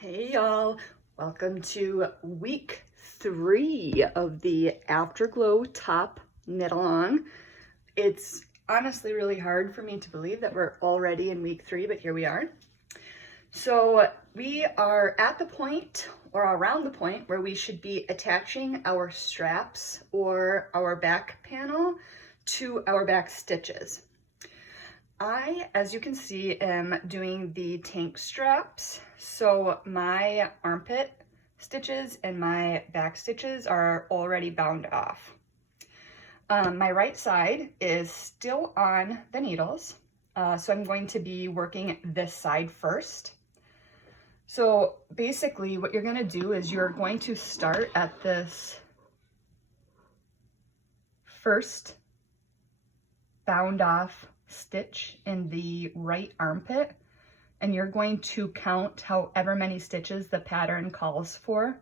Hey y'all, welcome to week 3 of the Afterglow top knit along. It's honestly really hard for me to believe that we're already in week 3, but here we are. So we are at the point or around the point where we should be attaching our straps or our back panel to our back stitches. I, as you can see, am doing the tank straps. So my armpit stitches and my back stitches are already bound off. My right side is still on the needles. So I'm going to be working this side first. So basically what you're gonna do is you're going to start at this first bound off stitch in the right armpit, and you're going to count however many stitches the pattern calls for.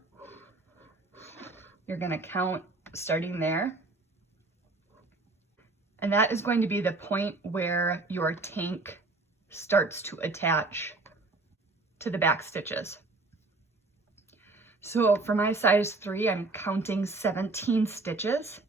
You're going to count starting there, and that is going to be the point where your tank starts to attach to the back stitches. So for my size 3, I'm counting 17 stitches.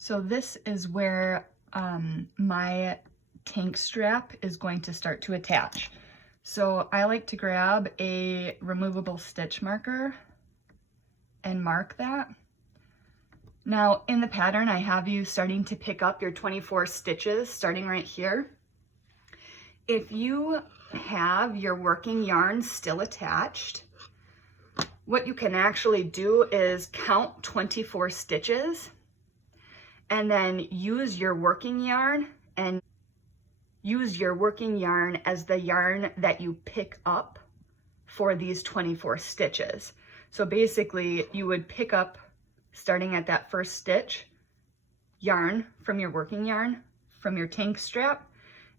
So this is where my tank strap is going to start to attach. So I like to grab a removable stitch marker and mark that. Now in the pattern, I have you starting to pick up your 24 stitches starting right here. If you have your working yarn still attached, what you can actually do is count 24 stitches and then use your working yarn as the yarn that you pick up for these 24 stitches. So basically you would pick up, starting at that first stitch, yarn from your working yarn from your tank strap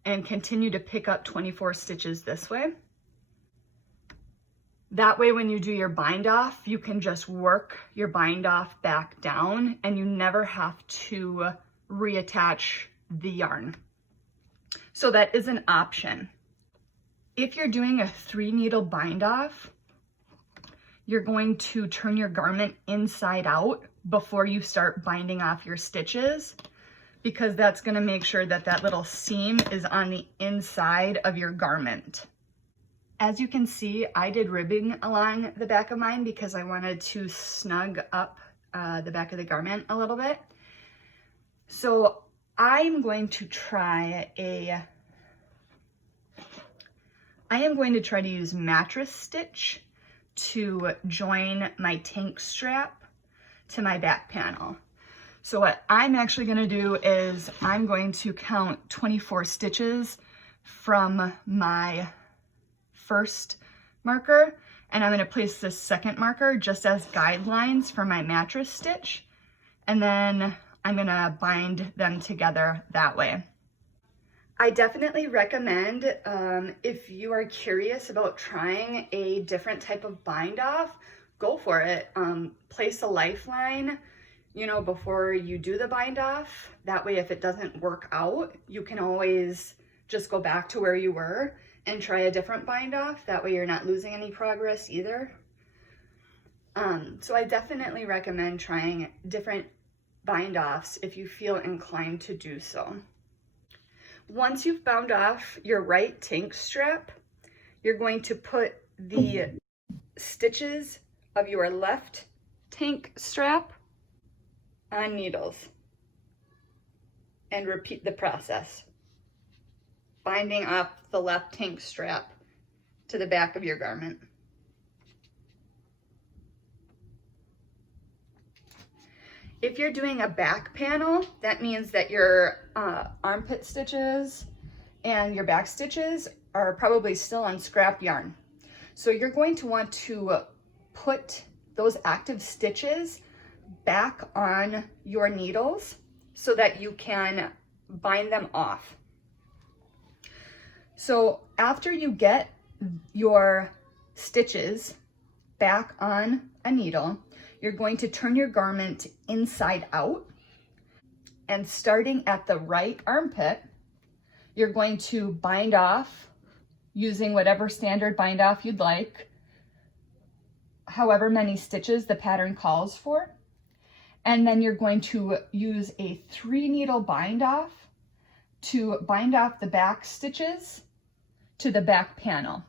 and continue to pick up 24 stitches this way. That way, when you do your bind off, you can just work your bind off back down and you never have to reattach the yarn. So that is an option. If you're doing a 3 needle bind off, you're going to turn your garment inside out before you start binding off your stitches, because that's going to make sure that that little seam is on the inside of your garment. As you can see, I did ribbing along the back of mine because I wanted to snug up the back of the garment a little bit. So I'm going to try to use mattress stitch to join my tank strap to my back panel. So what I'm actually going to do is I'm going to count 24 stitches from my first marker, and I'm going to place this second marker just as guidelines for my mattress stitch, and then I'm going to bind them together that way. I definitely recommend, if you are curious about trying a different type of bind off, go for it. Place a lifeline, before you do the bind off. That way, if it doesn't work out, you can always just go back to where you were and try a different bind off. That way you're not losing any progress either. So I definitely recommend trying different bind offs if you feel inclined to do so. Once you've bound off your right tank strap, you're going to put the stitches of your left tank strap on needles and repeat the process, binding off the left tank strap to the back of your garment. If you're doing a back panel, that means that your armpit stitches and your back stitches are probably still on scrap yarn. So you're going to want to put those active stitches back on your needles so that you can bind them off. So after you get your stitches back on a needle, you're going to turn your garment inside out, and starting at the right armpit, you're going to bind off using whatever standard bind off you'd like, however many stitches the pattern calls for. And then you're going to use a 3-needle bind off to bind off the back stitches to the back panel.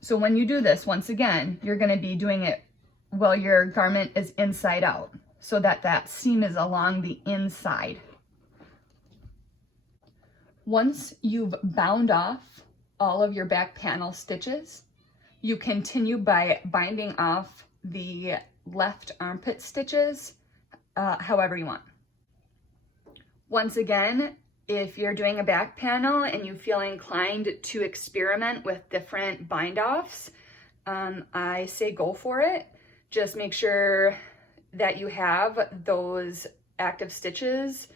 So when you do this, once again, you're going to be doing it while your garment is inside out, so that that seam is along the inside. Once you've bound off all of your back panel stitches, you continue by binding off the left armpit stitches however you want. Once again, if you're doing a back panel and you feel inclined to experiment with different bind offs, I say go for it. Just make sure that you have those active stitches.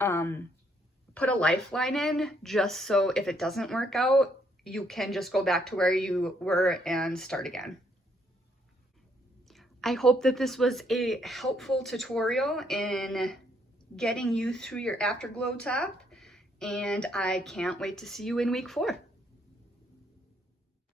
Put a lifeline in, just so if it doesn't work out, you can just go back to where you were and start again. I hope that this was a helpful tutorial in getting you through your Afterglow top, and I can't wait to see you in week 4.